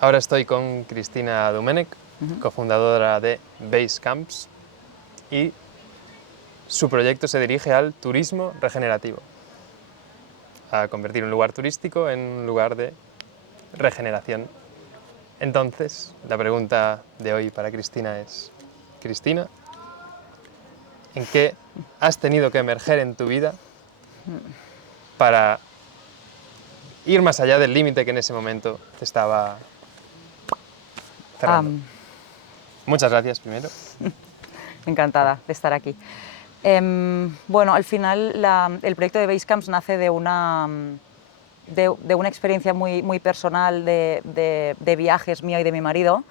Ahora estoy con Cristina Domènech, cofundadora de Base Camps, y su proyecto se dirige al turismo regenerativo, a convertir un lugar turístico en un lugar de regeneración. Entonces, la pregunta de hoy para Cristina es: Cristina, ¿en qué has tenido que emerger en tu vida para ir más allá del límite que en ese momento te estaba cerrando? Muchas gracias primero. Encantada de estar aquí. Bueno, al final el proyecto de Basecamps nace de una experiencia muy personal de viajes mío y de mi marido,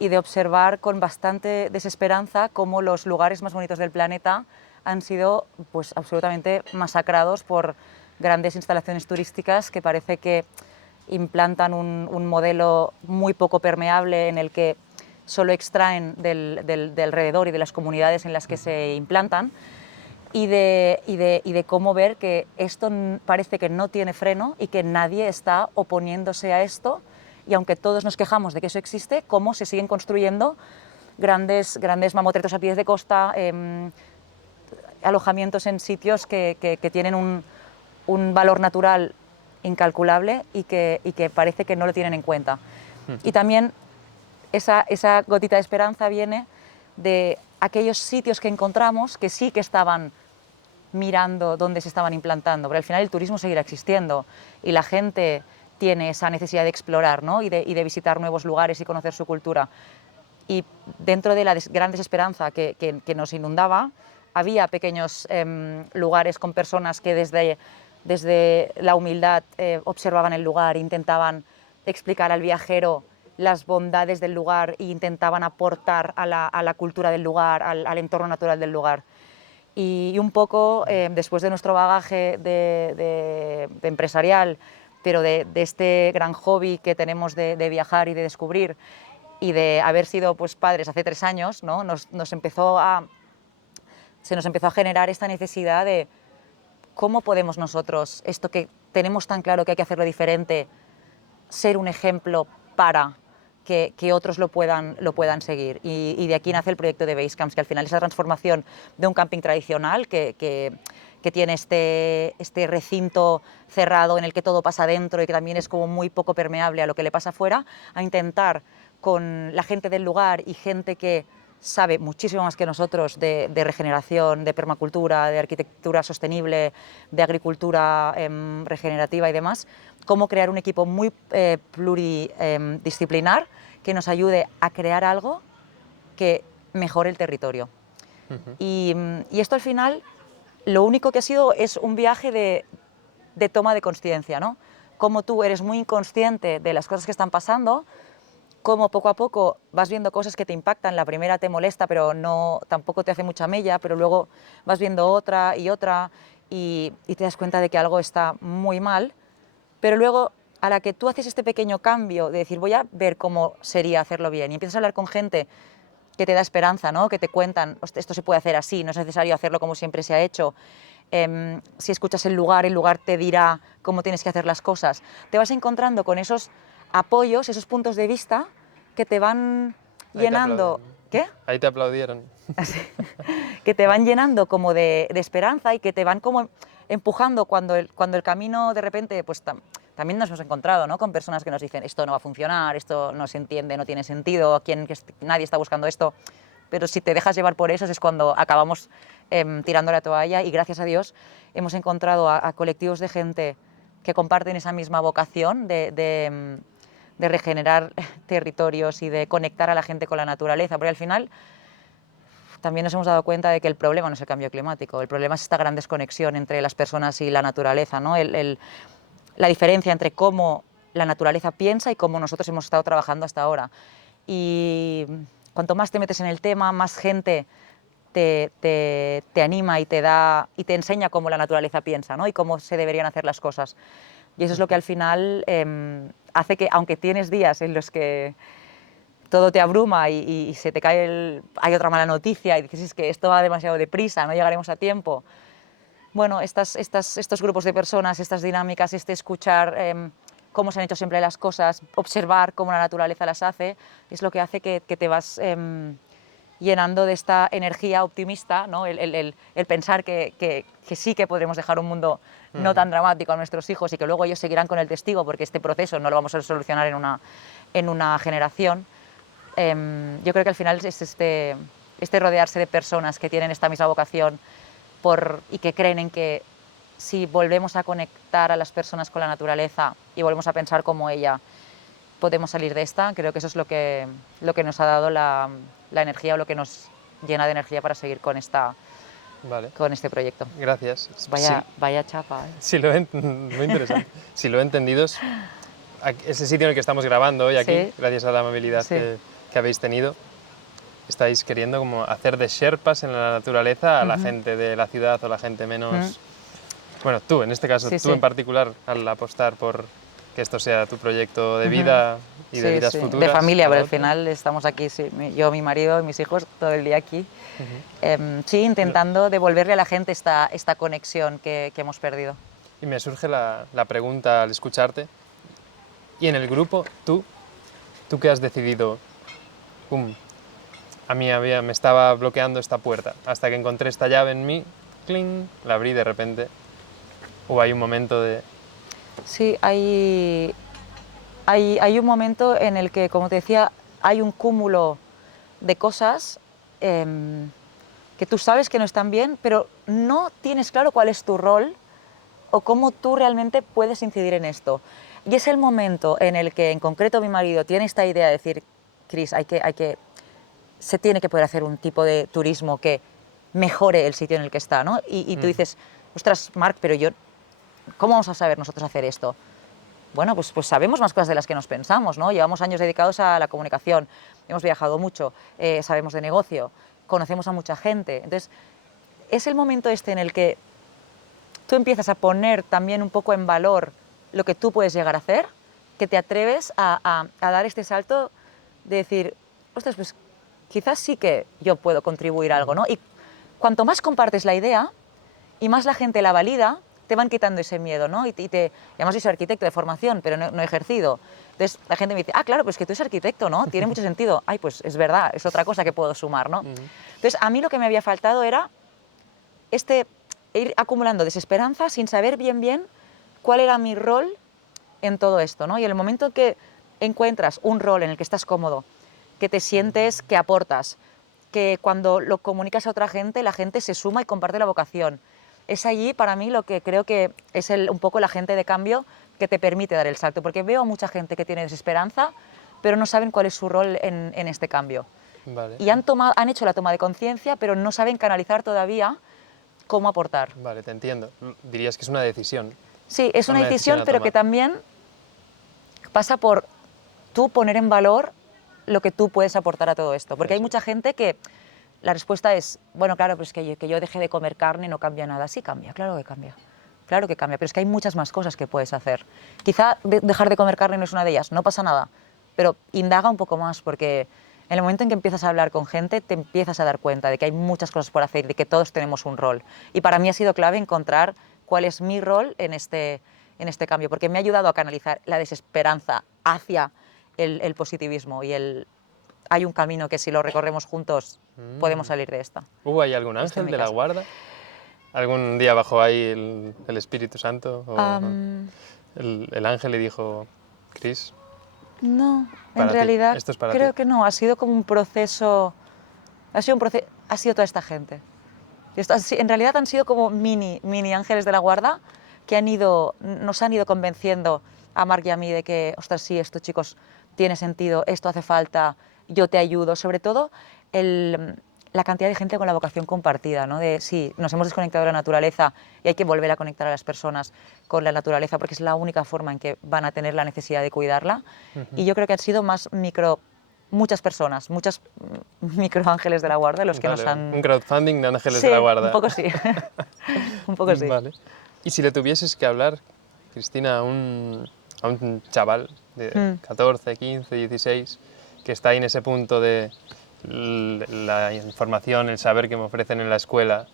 y de observar con bastante desesperanza cómo los lugares más bonitos del planeta han sido pues, absolutamente masacrados por grandes instalaciones turísticas que parece que implantan un modelo muy poco permeable en el que solo extraen del alrededor y de las comunidades en las que se implantan, y de cómo ver que esto parece que no tiene freno y que nadie está oponiéndose a esto, y aunque todos nos quejamos de que eso existe, cómo se siguen construyendo grandes mamotretos a pies de costa, alojamientos en sitios que tienen un valor natural incalculable y que parece que no lo tienen en cuenta. Y también esa gotita de esperanza viene de aquellos sitios que encontramos que sí que estaban mirando dónde se estaban implantando, pero al final el turismo seguirá existiendo y la gente tiene esa necesidad de explorar, ¿no? y de visitar nuevos lugares y conocer su cultura. Y dentro de la gran desesperanza que nos inundaba, había pequeños lugares con personas que desde la humildad observaban el lugar, intentaban explicar al viajero las bondades del lugar e intentaban aportar a la cultura del lugar, al entorno natural del lugar. Y un poco, después de nuestro bagaje de empresarial, pero de este gran hobby que tenemos de viajar y de descubrir, y de haber sido pues, padres hace 3 años, ¿no? se nos empezó a generar esta necesidad de cómo podemos nosotros, esto que tenemos tan claro que hay que hacerlo diferente, ser un ejemplo para que otros lo puedan seguir. Y de aquí nace el proyecto de Basecamps, que al final es la transformación de un camping tradicional que tiene este recinto cerrado en el que todo pasa dentro y que también es como muy poco permeable a lo que le pasa afuera, a intentar con la gente del lugar y gente que sabe muchísimo más que nosotros de regeneración, de permacultura, de arquitectura sostenible, de agricultura regenerativa y demás, cómo crear un equipo muy pluridisciplinar que nos ayude a crear algo que mejore el territorio. Y esto al final lo único que ha sido es un viaje de toma de conciencia, ¿no? Cómo tú eres muy inconsciente de las cosas que están pasando, cómo poco a poco vas viendo cosas que te impactan, la primera te molesta pero tampoco te hace mucha mella, pero luego vas viendo otra y otra y te das cuenta de que algo está muy mal, pero luego a la que tú haces este pequeño cambio de decir voy a ver cómo sería hacerlo bien y empiezas a hablar con gente que te da esperanza, ¿no? Que te cuentan esto se puede hacer así, no es necesario hacerlo como siempre se ha hecho. Si escuchas el lugar te dirá cómo tienes que hacer las cosas. Te vas encontrando con esos apoyos, esos puntos de vista que te van llenando. ¿Qué? Ahí te aplaudieron. Que te van llenando como de esperanza y que te van como empujando cuando el camino de repente, pues también nos hemos encontrado, ¿no? Con personas que nos dicen esto no va a funcionar, esto no se entiende, no tiene sentido, nadie está buscando esto. Pero si te dejas llevar por eso es cuando acabamos tirando la toalla, y gracias a Dios hemos encontrado a colectivos de gente que comparten esa misma vocación de regenerar territorios y de conectar a la gente con la naturaleza, porque al final también nos hemos dado cuenta de que el problema no es el cambio climático, el problema es esta gran desconexión entre las personas y la naturaleza, ¿no? La diferencia entre cómo la naturaleza piensa y cómo nosotros hemos estado trabajando hasta ahora. Y cuanto más te metes en el tema, más gente te anima y te enseña cómo la naturaleza piensa, ¿no? Y cómo se deberían hacer las cosas. Y eso es lo que al final hace que, aunque tienes días en los que todo te abruma y se te cae hay otra mala noticia y dices, es que esto va demasiado deprisa, no llegaremos a tiempo. Bueno, estos grupos de personas, estas dinámicas, este escuchar cómo se han hecho siempre las cosas, observar cómo la naturaleza las hace, es lo que hace que te vas llenando de esta energía optimista, ¿no? El pensar que sí que podremos dejar un mundo no tan dramático a nuestros hijos y que luego ellos seguirán con el testigo, porque este proceso no lo vamos a solucionar en una generación. Yo creo que al final es este rodearse de personas que tienen esta misma vocación y que creen en que si volvemos a conectar a las personas con la naturaleza y volvemos a pensar como ella, podemos salir de esta. Creo que eso es lo que nos ha dado la energía o lo que nos llena de energía para seguir con este proyecto. Gracias. Vaya chapa. Sí, muy interesante. Si lo he entendido, es el sitio en el que estamos grabando hoy aquí, gracias a la amabilidad que habéis tenido. Estáis queriendo como hacer de sherpas en la naturaleza a la gente de la ciudad o la gente menos... Bueno, tú, en este caso, tú en particular, al apostar por que esto sea tu proyecto de vida y de vidas futuras. De familia, pero al final estamos aquí, yo, mi marido y mis hijos, todo el día aquí. Sí, intentando devolverle a la gente esta conexión que hemos perdido. Y me surge la pregunta al escucharte. Y en el grupo, tú que has decidido, a mí me estaba bloqueando esta puerta, hasta que encontré esta llave en mí, ¡cling!, la abrí de repente. ¿O hay un momento de...? Sí, hay un momento en el que, como te decía, hay un cúmulo de cosas que tú sabes que no están bien, pero no tienes claro cuál es tu rol o cómo tú realmente puedes incidir en esto. Y es el momento en el que, en concreto, mi marido tiene esta idea de decir, Cris, se tiene que poder hacer un tipo de turismo que mejore el sitio en el que está, ¿no? Y tú dices, ostras, Marc, pero ¿cómo vamos a saber nosotros hacer esto? Bueno, pues sabemos más cosas de las que nos pensamos, ¿no? Llevamos años dedicados a la comunicación, hemos viajado mucho, sabemos de negocio, conocemos a mucha gente. Entonces, es el momento en el que tú empiezas a poner también un poco en valor lo que tú puedes llegar a hacer, que te atreves a dar este salto de decir, ostras, pues quizás sí que yo puedo contribuir algo, ¿no? Y cuanto más compartes la idea y más la gente la valida, te van quitando ese miedo, ¿no? Además, yo soy arquitecto de formación, pero no he ejercido. Entonces, la gente me dice, claro, pues que tú eres arquitecto, ¿no? Tiene mucho sentido. Ay, pues es verdad, es otra cosa que puedo sumar, ¿no? Entonces, a mí lo que me había faltado era ir acumulando desesperanza sin saber bien cuál era mi rol en todo esto, ¿no? Y en el momento que encuentras un rol en el que estás cómodo, que te sientes que aportas, que cuando lo comunicas a otra gente, la gente se suma y comparte la vocación. Es allí, para mí, lo que creo que es un poco el agente de cambio que te permite dar el salto, porque veo a mucha gente que tiene desesperanza, pero no saben cuál es su rol en este cambio. Vale. Y han hecho la toma de conciencia, pero no saben canalizar todavía cómo aportar. Vale, te entiendo. Dirías que es una decisión. Sí, es una decisión, pero que también pasa por tú poner en valor lo que tú puedes aportar a todo esto. Porque hay mucha gente que la respuesta es, bueno, claro, pues que yo deje de comer carne no cambia nada. Sí cambia, claro que cambia. Claro que cambia, pero es que hay muchas más cosas que puedes hacer. Quizá dejar de comer carne no es una de ellas, no pasa nada, pero indaga un poco más, porque en el momento en que empiezas a hablar con gente, te empiezas a dar cuenta de que hay muchas cosas por hacer, de que todos tenemos un rol. Y para mí ha sido clave encontrar cuál es mi rol en este cambio, porque me ha ayudado a canalizar la desesperanza hacia el positivismo y hay un camino que si lo recorremos juntos podemos salir de esta. ¿Hubo ahí algún ángel de la guarda? ¿Algún día bajó ahí el Espíritu Santo? ¿O el ángel le dijo, Cris? No, en realidad creo que no. Ha sido como un proceso, ha sido toda esta gente. En realidad han sido como mini ángeles de la guarda que nos han ido convenciendo a Marc y a mí de que, ostras, sí, esto, chicos, tiene sentido, esto hace falta, yo te ayudo. Sobre todo la cantidad de gente con la vocación compartida, ¿no? De sí, nos hemos desconectado de la naturaleza y hay que volver a conectar a las personas con la naturaleza porque es la única forma en que van a tener la necesidad de cuidarla. Y yo creo que han sido muchas personas, muchos microángeles de la guarda los que nos han... Un crowdfunding de ángeles de la guarda. Un poco sí. Un poco sí. Vale. Y si le tuvieses que hablar, Cristina, a un chaval de 14, 15, 16, que está ahí en ese punto de la información, el saber que me ofrecen en la escuela,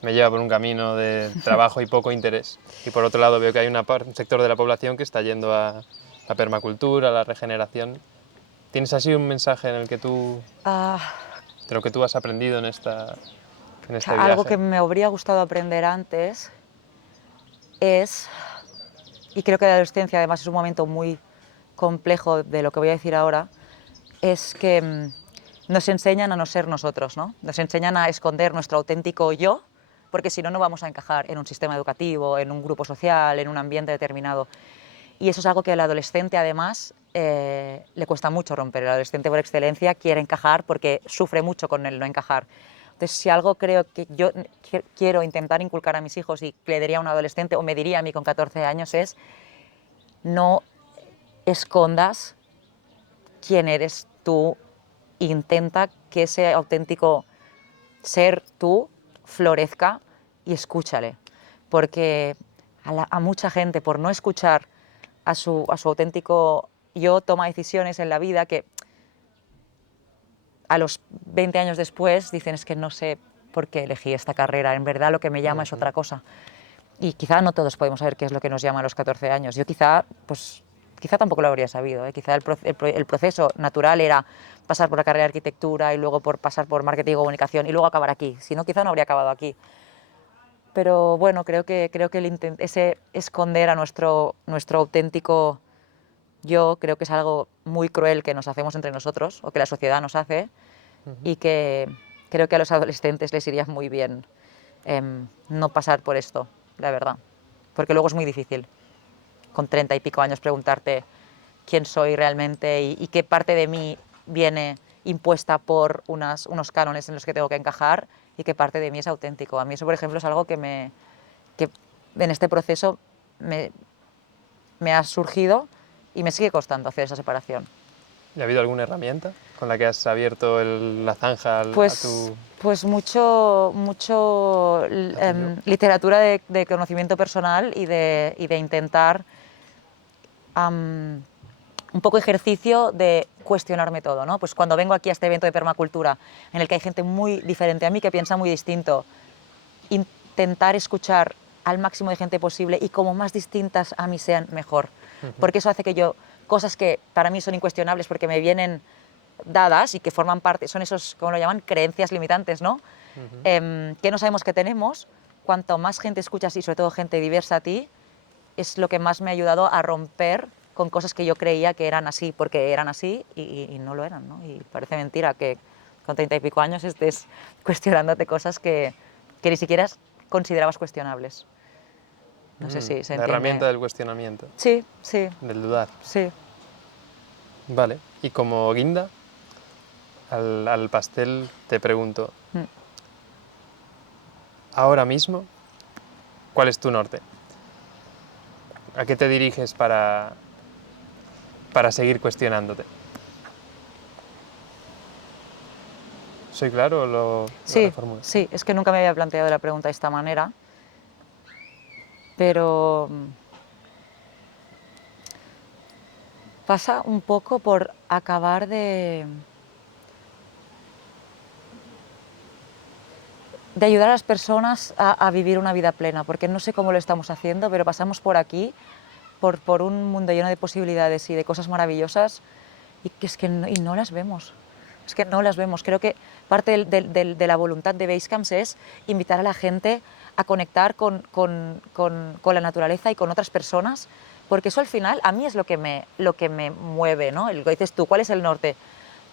me lleva por un camino de trabajo y poco interés. Y por otro lado veo que hay un sector de la población que está yendo a la permacultura, a la regeneración. ¿Tienes así un mensaje en el que tú, Ah, de lo que tú has aprendido en o este sea, algo viaje? que me habría gustado aprender antes es, y creo que la adolescencia además es un momento muy complejo de lo que voy a decir ahora, es que nos enseñan a no ser nosotros, ¿no? Nos enseñan a esconder nuestro auténtico yo, porque si no, no vamos a encajar en un sistema educativo, en un grupo social, en un ambiente determinado. Y eso es algo que al adolescente, además, le cuesta mucho romper. El adolescente por excelencia quiere encajar porque sufre mucho con el no encajar. Entonces, si algo creo que yo quiero intentar inculcar a mis hijos y le diría a un adolescente, o me diría a mí con 14 años, es no escondas quién eres tú, intenta que ese auténtico ser tú florezca y escúchale. Porque a mucha gente, por no escuchar a su auténtico yo, toma decisiones en la vida que a los 20 años después dicen es que no sé por qué elegí esta carrera, en verdad lo que me llama es otra cosa. Y quizá no todos podemos saber qué es lo que nos llama a los 14 años. Yo quizá tampoco lo habría sabido. Quizá el proceso natural era pasar por la carrera de arquitectura y luego por pasar por marketing y comunicación y luego acabar aquí. Si no, quizá no habría acabado aquí. Pero bueno, creo que ese esconder a nuestro auténtico yo creo que es algo muy cruel que nos hacemos entre nosotros o que la sociedad nos hace y que creo que a los adolescentes les iría muy bien no pasar por esto, la verdad. Porque luego es muy difícil, con 30 y pico años, preguntarte quién soy realmente y qué parte de mí viene impuesta por unos cánones en los que tengo que encajar y qué parte de mí es auténtico. A mí eso, por ejemplo, es algo que en este proceso me ha surgido y me sigue costando hacer esa separación. ¿Y ha habido alguna herramienta con la que has abierto la zanja a tu... Pues mucho literatura de conocimiento personal y de intentar un poco ejercicio de cuestionarme todo, ¿no? Pues cuando vengo aquí a este evento de permacultura, en el que hay gente muy diferente a mí, que piensa muy distinto, intentar escuchar al máximo de gente posible y como más distintas a mí sean, mejor. Porque eso hace que yo, cosas que para mí son incuestionables porque me vienen dadas y que forman parte, son esos, como lo llaman, creencias limitantes, ¿no? Que no sabemos que tenemos, cuanto más gente escuchas y sobre todo gente diversa a ti, es lo que más me ha ayudado a romper con cosas que yo creía que eran así, porque eran así y no lo eran, ¿no? Y parece mentira que con 30 y pico años estés cuestionándote cosas que ni siquiera considerabas cuestionables. No sé si se entiende. La herramienta del cuestionamiento. Sí, sí. Del dudar. Sí. Vale. Y como guinda al pastel te pregunto, ahora mismo, ¿cuál es tu norte? ¿A qué te diriges para seguir cuestionándote? ¿Soy claro o lo reformulo? Sí, es que nunca me había planteado la pregunta de esta manera, pero pasa un poco por acabar de ayudar a las personas a vivir una vida plena, porque no sé cómo lo estamos haciendo, pero pasamos por aquí, por un mundo lleno de posibilidades y de cosas maravillosas y que es que no las vemos. Es que no las vemos. Creo que parte de la voluntad de Basecamps es invitar a la gente a conectar con la naturaleza y con otras personas, porque eso al final a mí es lo que me mueve, ¿no? Lo que dices tú, ¿cuál es el norte?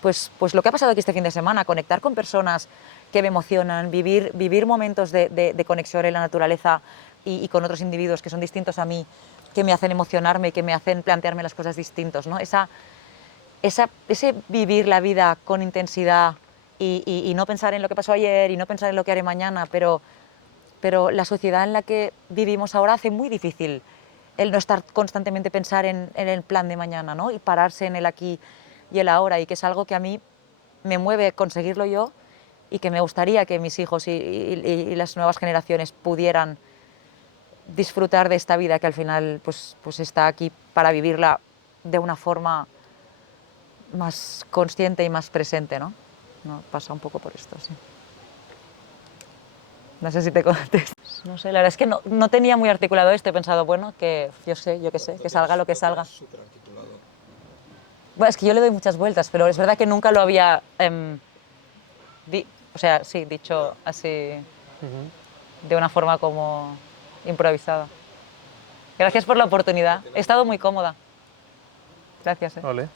Pues lo que ha pasado aquí este fin de semana, conectar con personas que me emocionan, vivir momentos de conexión en la naturaleza y con otros individuos que son distintos a mí, que me hacen emocionarme y que me hacen plantearme las cosas distintos, ¿no? Ese vivir la vida con intensidad y no pensar en lo que pasó ayer y no pensar en lo que haré mañana, pero la sociedad en la que vivimos ahora hace muy difícil el no estar constantemente pensar en el plan de mañana, ¿no? Y pararse en el aquí y el ahora, y que es algo que a mí me mueve conseguirlo yo y que me gustaría que mis hijos y las nuevas generaciones pudieran disfrutar de esta vida que al final pues está aquí para vivirla de una forma más consciente y más presente, ¿no? No, pasa un poco por esto, sí. No sé si te contestas. No sé, la verdad es que no tenía muy articulado esto. He pensado, bueno, que yo qué sé, que salga lo que salga. Bueno, es que yo le doy muchas vueltas, pero es verdad que nunca lo había, dicho así de una forma como improvisada. Gracias por la oportunidad. He estado muy cómoda. Gracias. Ole.